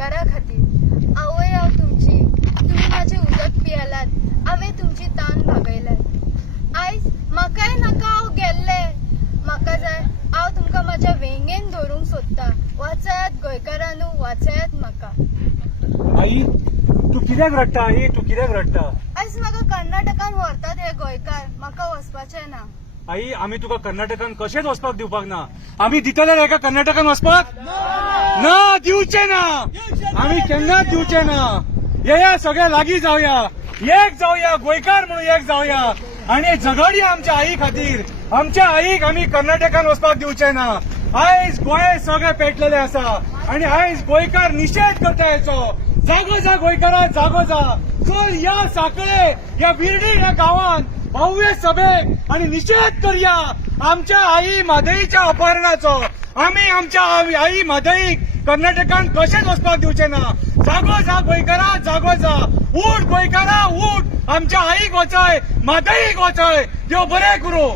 गोंयकारा खातीर आवय हांव तुमची, तुम्ही माझे उदक पियालात, हांवें तुमची तान भागयल्यात। आयज म्हाकाय नाका हांव गेल्ले, म्हाका जाय हांव तुमकां म्हाज्या वेंगेन धरूंक सोदता। वाचात गोंयकारांनू, वाचात म्हाका। आई तू कित्याक रडटा? आई तू कित्याक रडटा? आयज म्हाका कर्नाटकान व्हरतात हे गोंयकार, म्हाका वचपाचें ना। आई आम्ही तुका कर्नाटकान कशेंच वचपाक दिवपाक ना। आम्ही दितले एका कर्नाटकान वचपाक ना, दिवचे ना, आम्ही केन्नाच दिवचे ना। या सगळे लागीं जावया, एक जावया, गोंयकार म्हणून एक जावया आणि झगडया आमच्या आई खातीर। आमच्या आईक आम्ही कर्नाटकान वचपाक दिवचे ना। आयज गोंय सगळे पेटलेले आसा आणि आयज गोंयकार निषेध करता हेचो। जागो जा गोंयकारा, जागो जा, चल या साखळे या बिर्डी ह्या गावात भव्य सभेक आणि निषेध करूया आमच्या आई म्हादईच्या अपहरणाचो। आम्ही आमच्या आई म्हादईक कर्नाटकान कशेंच वचपाक दिवचे ना। जागो जा गोंयकारा, जागो जा, उठ गोंयकारा उठ, आमच्या आईक वचय, म्हादईक वचय। देव बरें करूं।